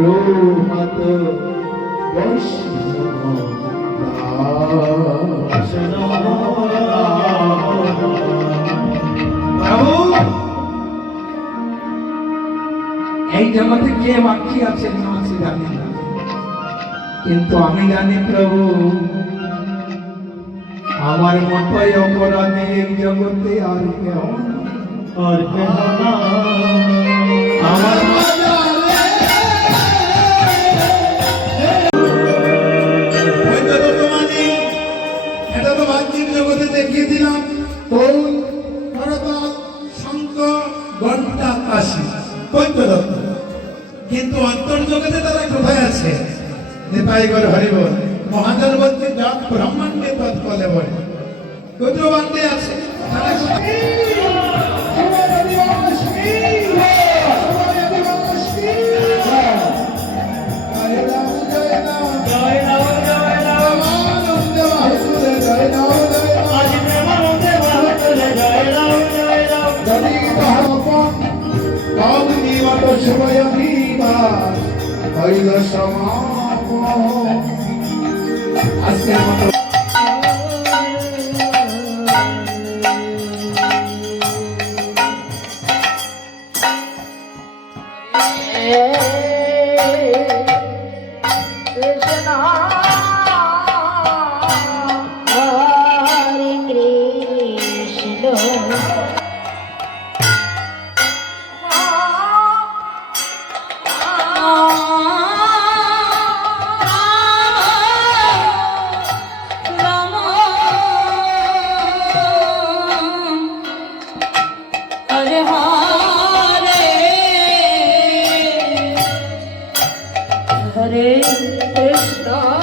रोमत वैष्णव এই জগতে কে বাকি আছে জানি না, কিন্তু আমি জানি প্রভু আমার মতোই অপরাধী এই জগতে আর কেউ না। আমার এটা তো বাহ্যিক জগতে দেখিয়ে দিলাম, শঙ্খ ঘন্টা কাশি পঞ্চরত্ন, কিন্তু অন্তর জগতে তারা কোথায় আছে? নিতাই গৌর হরি বল। মহাজন বলছে যত ব্রহ্মাণ্ডে তৎ ফলে বলে, ক্ষুদ্রবান্ডে আছে তারা Hare Krishna